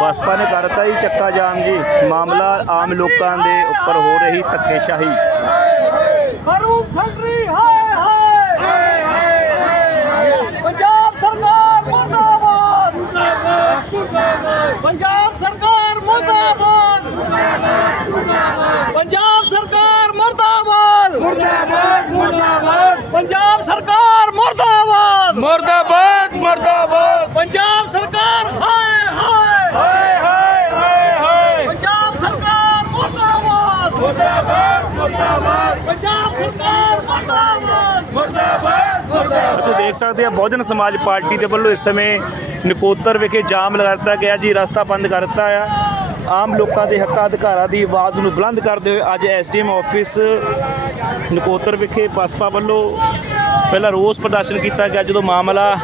ਬਸਪਾ ਨੇ ਕਰਤਾ ਜੀ ਚੱਕਾ ਜਾਮ ਜੀ। ਮਾਮਲਾ ਆਮ ਲੋਕਾਂ ਦੇ ਉੱਪਰ ਹੋ ਰਹੀ ਧੱਕੇਸ਼ਾਹੀ। ਵਰੁਣ ਫੈਕਟਰੀ ਹਾਏ ਹਾਏ। ਪੰਜਾਬ ਸਰਕਾਰ ਮੁਰਦਾਬਾਦ। ਪੰਜਾਬ ਸਰਕਾਰ ਮੁਰਦਾਬਾਦ। ਪੰਜਾਬ ਸਰਕਾਰ ਮੁਰਦਾਬਾਦ ਮੁਰਦਾਬਾਦ ਮੁਰਦਾਬਾਦ ਪੰਜਾਬ ਸਰਕਾਰ ਮੁਰਦਾਬਾਦ ਮੁਰਦਾਬਾਦ ਮੁਰਦਾਬਾਦ ਪੰਜਾਬ ਸਰਕਾਰ ਹਾਏ ਹਾਏ ਹਾਏ ਹਾਏ ਹਾਏ ਹਾਏ ਪੰਜਾਬ ਸਰਕਾਰ ਮੁਰਦਾਬਾਦ ਮੁਰਦਾਬਾਦ ਮੁਰਦਾਬਾਦ ਪੰਜਾਬ ਸਰਕਾਰ ਦੇਖ ਸਕਦੇ ਆ ਬਹੁਜਨ ਸਮਾਜ ਪਾਰਟੀ ਦੇ ਵੱਲੋਂ ਇਸ ਸਮੇਂ ਨਕੋਤਰ ਵਿਖੇ ਜਾਮ ਲਗਾ ਦਿੱਤਾ ਗਿਆ ਜੀ, ਰਸਤਾ ਬੰਦ ਕਰ ਦਿੱਤਾ ਆ। ਆਮ ਲੋਕਾਂ ਦੇ ਹੱਕਾਂ ਅਧਿਕਾਰਾਂ ਦੀ ਆਵਾਜ਼ ਨੂੰ ਬੁਲੰਦ ਕਰਦੇ ਹੋਏ ਅੱਜ ਐਸਡੀਐਮ ਆਫਿਸ ਨਕੋਤਰ ਵਿਖੇ ਬਸਪਾ ਵੱਲੋਂ ਪਹਿਲਾਂ ਰੋਸ ਪ੍ਰਦਰਸ਼ਨ ਕੀਤਾ ਗਿਆ, ਜਦੋਂ ਮਾਮਲਾ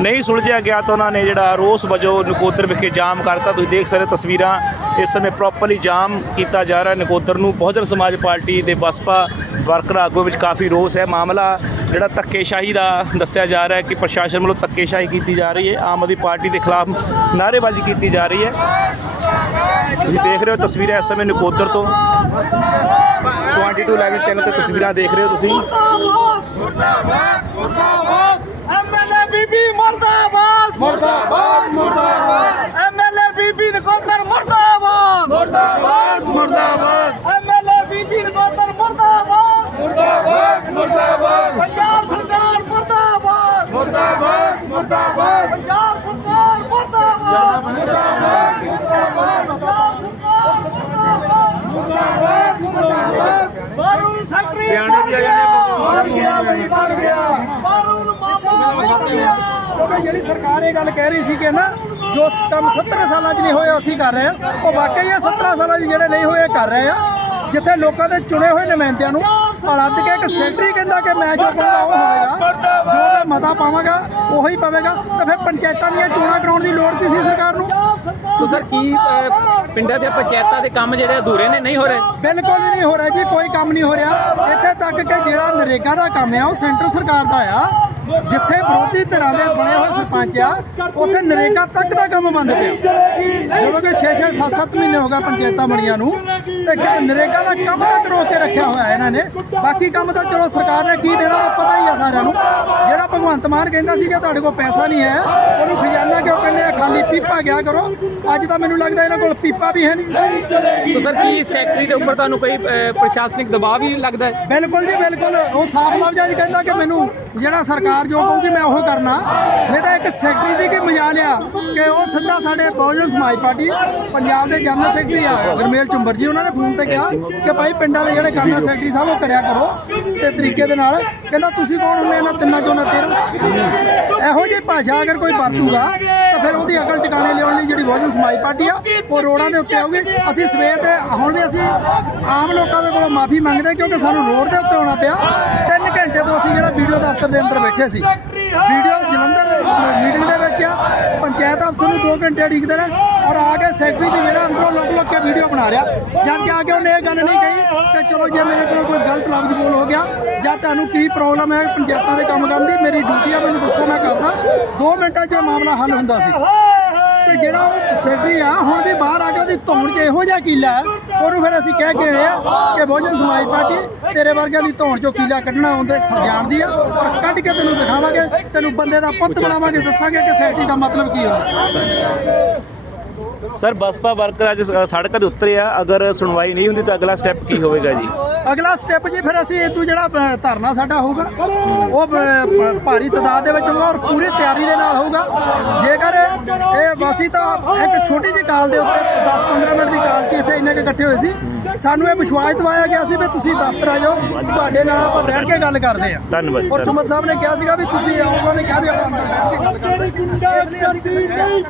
ਨਹੀਂ ਸੁਲਝਿਆ ਗਿਆ ਤਾਂ ਉਹਨਾਂ ਨੇ ਜਿਹੜਾ ਰੋਸ ਵਜੋਂ ਨਕੋਦਰ ਵਿਖੇ ਜਾਮ ਕਰਤਾ। ਤੁਸੀਂ ਦੇਖ ਸਕਦੇ ਹੋ ਤਸਵੀਰਾਂ, ਇਸ ਸਮੇਂ ਪ੍ਰੋਪਰਲੀ ਜਾਮ ਕੀਤਾ ਜਾ ਰਿਹਾ। ਨਕੋਦਰ ਨੂੰ ਬਹੁਜਨ ਸਮਾਜ ਪਾਰਟੀ ਦੇ ਬਸਪਾ ਵਰਕਰ ਆਗੂ ਵਿੱਚ ਕਾਫੀ ਰੋਸ ਹੈ। ਮਾਮਲਾ ਜਿਹੜਾ ਧੱਕੇਸ਼ਾਹੀ ਦਾ ਦੱਸਿਆ ਜਾ ਰਿਹਾ ਹੈ ਕਿ ਪ੍ਰਸ਼ਾਸਨ ਵੱਲੋਂ ਧੱਕੇਸ਼ਾਹੀ ਕੀਤੀ ਜਾ ਰਹੀ ਹੈ। ਆਮ ਆਦਮੀ ਪਾਰਟੀ ਦੇ ਖਿਲਾਫ ਨਾਅਰੇਬਾਜ਼ੀ ਕੀਤੀ ਜਾ ਰਹੀ ਹੈ। ਤੁਸੀਂ ਦੇਖ ਰਹੇ ਹੋ ਤਸਵੀਰਾਂ ਇਸ ਸਮੇਂ ਨਕੋਦਰ ਤੋਂ। 22 ਲਾਈਵ ਚੈਨਲ ਤੇ ਤਸਵੀਰਾਂ ਦੇਖ ਰਹੇ ਹੋ ਤੁਸੀਂ ਮੁਰਦਾਬਾਦ ਮੁਰਦਾਬਾਦ ਐਮਐਲਏ ਬੀਬੀ ਮੁਰਦਾਬਾਦ ਮੁਰਦਾਬਾਦ ਮੁਰਦਾਬਾਦ। ਐਮਐਲਏ ਬੀਬੀ ਨਕੋਦਰ ਮੁਰਦਾਬਾਦ। ਮੁਰਦਾਬਾਦ ਮੁਰਦਾਬਾਦ। ਐਮਐਲਏ ਬੀਬੀ ਨਕੋਦਰ ਮੁਰਦਾਬਾਦ। ਮੁਰਦਾਬਾਦ ਮੁਰਦਾਬਾਦ। ਪੰਜਾਬ ਸਰਕਾਰ ਮੁਰਦਾਬਾਦ। ਮੁਰਦਾਬਾਦ ਮੁਰਦਾਬਾਦ। ਪੰਜਾਬ ਸਰਕਾਰ ਮੁਰਦਾਬਾਦ। ਮੁਰਦਾਬਾਦ ਮੁਰਦਾਬਾਦ। ਮੁਰਦਾਬਾਦ। ਮੁਰਦਾਬਾਦ ਬਾਰੂ ਸੈਕਟਰੀ ਸਿਆਣੇ ਵੀ ਆ ਜਾਂਦੇ ਗਿਆ ਬਈ ਬਣ ਗਿਆ ਬਾਰੂ ਮਾਮਾ ਬਣ ਗਿਆ ਕਿਉਂਕਿ ਜਿਹੜੀ ਸਰਕਾਰ ਇਹ ਗੱਲ ਕਹਿ ਰਹੀ ਸੀ ਕਿ ਨਾ ਜੋ ਕੰਮ 70 ਸਾਲਾਂ 'ਚ ਨਹੀਂ ਹੋਏ ਅਸੀਂ ਕਰ ਰਹੇ ਹਾਂ ਉਹ ਵਾਕਈ ਇਹ 17 ਸਾਲਾਂ 'ਚ ਜਿਹੜੇ ਨਹੀਂ ਹੋਏ ਕਰ ਰਹੇ ਆ। ਜਿੱਥੇ ਲੋਕਾਂ ਦੇ ਚੁਣੇ ਹੋਏ ਨੁਮਾਇੰਦਿਆਂ ਨੂੰ ਰੱਦ ਕੇ ਇੱਕ ਸੈਕਟਰੀ ਕਹਿੰਦਾ ਕਿ ਮੈਂ ਜੋ ਕਹਾਂਗਾ ਉਹ ਹੋਵੇਗਾ ਜੋ ਮੈਂ ਮਤਾ ਪਾਵਾਂਗਾ ਉਹੀ ਪਵੇਗਾ ਤਾਂ ਫਿਰ ਪੰਚਾਇਤਾਂ ਦੀਆਂ ਚੋਣਾਂ ਕਰਾਉਣ ਦੀ ਲੋੜ ਕੀ ਸੀ ਸਰਕਾਰ ਨੂੰ? ਸੋ ਸਰ ਕੀ ਪਿੰਡਾਂ ਦੇ ਪੰਚਾਇਤਾਂ ਦੇ ਕੰਮ ਜਿਹੜੇ ਅਧੂਰੇ ਨੇ ਨਹੀਂ ਹੋ ਰਹੇ? ਬਿਲਕੁਲ ਨਹੀਂ ਹੋ ਰਿਹਾ ਜੀ ਕੋਈ ਕੰਮ ਨਹੀਂ ਹੋ ਰਿਹਾ। ਇੱਥੇ ਤੱਕ ਕਿ ਜਿਹੜਾ ਨਰੇਗਾ ਦਾ ਕੰਮ ਆ ਉਹ ਸੈਂਟਰ ਸਰਕਾਰ ਦਾ ਆ। ਜਿੱਥੇ ਵਿਰੋਧੀ ਧਿਰਾਂ ਦੇ ਬਣੇ ਹੋਏ ਸਰਪੰਚ ਆ, ਉੱਥੇ ਨਰੇਗਾ ਤੱਕ ਦਾ ਕੰਮ ਬੰਦ ਪਿਆ। ਜਦੋਂ ਕਿ 6-6 7-7 ਮਹੀਨੇ ਹੋ ਗਏ ਪੰਚਾਇਤਾਂ ਬਣੀਆਂ ਨੂੰ। ਤੇ ਕਿ ਨਰੇਗਾ ਦਾ ਕੰਮ ਤੱਕ ਰੋਕ ਕੇ ਰੱਖਿਆ ਹੋਇਆ ਇਹਨਾਂ ਨੇ। ਬਾਕੀ ਕੰਮ ਤਾਂ ਚਲੋ ਸਰਕਾਰ ਨੇ ਕੀ ਦੇਣਾ ਉਹ ਪਤਾ ਹੀ ਆ ਸਾਰਿਆਂ ਨੂੰ। ਜਿਹੜਾ ਭਗਵੰਤ ਮਾਨ ਕਹਿੰਦਾ ਸੀ ਕਿ ਤੁਹਾਡੇ ਕੋਲ ਪੈਸਾ ਨਹੀਂ ਹੈ ਉਹਨੂੰ ਖਜ਼ਾਨਾ ਕਿਉਂ ਕਹਿੰਦੇ ਆ? ਖਾਲੀ ਪੀਪਾ ਗਿਆ ਕਰੋ। ਅੱਜ ਤਾਂ ਮੈਨੂੰ ਲੱਗਦਾ ਇਹਨਾਂ ਕੋਲ ਪੀਪਾ ਵੀ ਹੈ ਨਹੀਂ। ਸੋ ਸਰ ਕੀ ਸੈਕਟਰੀ ਦੇ ਉੱਪਰ ਤੁਹਾਨੂੰ ਕੋਈ ਅਹ, ਪ੍ਰਸ਼ਾਸਨਿਕ ਦਬਾਅ ਵੀ ਲੱਗਦਾ ਹੈ? ਬਿਲਕੁਲ ਜੀ ਬਿਲਕੁਲ। ਉਹ ਸਾਫ਼ ਲਫ਼ਜ਼ਾਂ 'ਚ ਕਹਿੰਦਾ ਕਿ ਮੈਨੂੰ ਜਿਹੜਾ ਸਰਕਾਰ ਜੋ ਕਹੂਗੀ ਮੈਂ ਉਹ ਕਰਨਾ। ਨਹੀਂ ਤਾਂ ਇੱਕ ਸੈਕਟਰੀ ਦੀ ਕੀ ਮਜਾਲ ਆ ਕਿ ਉਹ ਸਿੱਧਾ ਸਾਡੇ ਬਹੁਜਨ ਸਮਾਜ ਪਾਰਟੀ ਪੰਜਾਬ ਦੇ ਜਨਰਲ ਸੈਕਟਰੀ ਆ ਗਰਮੇਲ ਚੁੰਬਰ ਜੀ ਉਹਨਾਂ ਨੇ ਫੋਨ ਤੇ ਕਿਹਾ ਕਿ ਭਾਈ ਪਿੰਡਾਂ ਦੇ ਜਿਹੜੇ ਕਰਨਲ ਸੈਕਟਰੀ ਸਾਹਿਬ, ਉਹ ਕਰਿਆ ਕਰੋ ਤੇ ਤਰੀਕੇ ਦੇ ਨਾਲ ਕਹਿੰਦਾ, ਤੁਸੀਂ ਕੌਣ ਹੁੰਦੇ ਇਹਨਾਂ ਤਿੰਨਾਂ ਚੋਂ ਨਤੇਰ ਇਹੋ ਜਿਹੀ ਭਾਸ਼ਾ ਅਗਰ ਕੋਈ ਵਰਤੂਗਾ, ਤਾਂ ਫਿਰ ਉਹਦੀ ਅਕਲ ਟਿਕਾਣੇ ਲਿਆਉਣ ਲਈ ਜਿਹੜੀ ਬਹੁਜਨ ਸਮਾਜ ਪਾਰਟੀ ਆ, ਉਹ ਰੋਡਾਂ ਦੇ ਉੱਤੇ ਆਊਗੀ। ਅਸੀਂ ਸਵੇਰ ਦੇ, ਹੁਣ ਵੀ ਅਸੀਂ ਆਮ ਲੋਕਾਂ ਦੇ ਕੋਲੋਂ ਮਾਫੀ ਮੰਗਦੇ ਕਿਉਂਕਿ ਸਾਨੂੰ ਰੋਡ ਦੇ ਉੱਤੇ ਆਉਣਾ ਪਿਆ। 3 ਘੰਟੇ ਤੋਂ ਅਸੀਂ ਜਿਹੜਾ ਵੀਡੀਓ ਦਫ਼ਤਰ ਦੇ ਅੰਦਰ ਬੈਠੇ ਸੀ। ਵੀਡੀਓ ਜਲੰਧਰ ਮੀਟਿੰਗ ਦੇ ਵਿੱਚ ਆ। ਪੰਚਾਇਤ ਅਫਸਰ ਨੂੰ 2 ਘੰਟੇ ਉਡੀਕਦੇ ਨੇ ਔਰ ਆ ਕੇ ਸੈਕਟਰੀ ਵੀ ਜਿਹੜਾ ਅੰਦਰੋਂ ਲੁੱਕ ਲੁੱਕ ਕੇ ਵੀਡੀਓ ਬਣਾ ਰਿਹਾ। ਜਦ ਕਿ ਆ ਕੇ ਉਹਨੇ ਇਹ ਗੱਲ ਨਹੀਂ ਕਹੀ ਕਿ ਚਲੋ ਜੇ ਮੇਰੇ ਕੋਲ ਕੋਈ ਗਲਤ ਲਫ਼ਜ਼ ਬੋਲ ਹੋ ਗਿਆ, ਜਾਂ ਤੁਹਾਨੂੰ ਕੀ ਪ੍ਰੋਬਲਮ ਹੈ ਪੰਚਾਇਤਾਂ ਦੇ ਕੰਮ ਕਰਨ ਦੀ, ਮੇਰੀ ਡਿਊਟੀ ਆ, ਮੈਨੂੰ ਦੱਸੋ ਮੈਂ ਕਰਦਾ। 2 ਮਿੰਟਾਂ 'ਚ ਇਹ ਮਾਮਲਾ ਹੱਲ ਹੁੰਦਾ ਸੀ। ਤੇ ਜਿਹੜਾ ਉਹ ਸੈਕਟਰੀ ਆ, ਹੁਣ ਵੀ ਬਾਹਰ ਆ ਕੇ ਉਹਦੀ ਧੌਣ 'ਚ ਇਹੋ ਜਿਹਾ ਕੀਲਾ ਹੈ। ਉਹਨੂੰ ਫਿਰ ਅਸੀਂ ਕਹਿ ਕੇ ਆਏ ਆ ਕਿ ਬਹੁਜਨ ਸਮਾਜ ਪਾਰਟੀ, ਤੇਰੇ ਵਰਗਿਆਂ ਦੀ ਧੌਣ 'ਚੋਂ ਕੀਲਾ ਕੱਢਣਾ ਉਹਦੇ ਜਾਣਦੀ ਆ। ਪਰ ਕੱਢ ਕੇ ਤੈਨੂੰ ਦਿਖਾਵਾਂਗੇ, ਤੈਨੂੰ ਬੰਦੇ ਦਾ ਪੁੱਤ ਬਣਾਵਾਂਗੇ, ਦੱਸਾਂਗੇ ਕਿ ਸੈਕਟਰੀ ਦਾ ਮਤਲਬ ਕੀ ਹੁੰਦਾ। ਸਰ ਬਸਪਾ ਵਰਕਰ ਅੱਜ ਸੜਕ ਦੇ ਉੱਤਰੇ ਆ। ਅਗਰ ਸੁਣਵਾਈ ਨਹੀਂ ਹੁੰਦੀ ਤਾਂ ਅਗਲਾ ਸਟੈਪ ਕੀ ਹੋਵੇਗਾ ਜੀ? ਅਗਲਾ ਸਟੈਪ ਜੀ ਫਿਰ ਅਸੀਂ ਇਦੋਂ ਜਿਹੜਾ ਅ, ਧਰਨਾ ਸਾਡਾ ਹੋਊਗਾ ਉਹ ਭਾਰੀ ਤਾਦਾਦ ਦੇ ਵਿੱਚ ਹੋਊਗਾ ਔਰ ਪੂਰੀ ਤਿਆਰੀ ਦੇ ਨਾਲ ਹੋਊਗਾ। ਜੇਕਰ ਇਹ ਵਾਸੀ ਤਾਂ ਇੱਕ ਛੋਟੀ ਜਿਹੀ ਕਾਲ ਦੇ ਉੱਤੇ 10-15 ਮਿੰਟ ਦੀ ਕਾਲ 'ਚ ਇੱਥੇ ਇੰਨੇ ਕੁ ਇਕੱਠੇ ਹੋਏ ਸੀ ਸਾਨੂੰ ਇਹ ਵਿਸ਼ਵਾਸ ਦਿਵਾਇਆ ਗਿਆ ਸੀ ਵੀ ਤੁਸੀਂ ਦਫ਼ਤਰ ਆ ਜਾਓ ਤੁਹਾਡੇ ਨਾਲ ਆਪਾਂ ਬੈਠ ਕੇ ਗੱਲ ਕਰਦੇ ਆ ਧੰਨਵਾਦ ਔਰ ਚੁਮਰ ਸਾਹਿਬ ਨੇ ਕਿਹਾ ਸੀਗਾ ਵੀ ਤੁਸੀਂ ਆਓ ਉਹਨਾਂ ਨੇ ਕਿਹਾ ਵੀ ਆਪਾਂ ਅੰਦਰ ਬੈਠ ਕੇ ਗੱਲ ਕਰਦੇ ਅਸੀਂ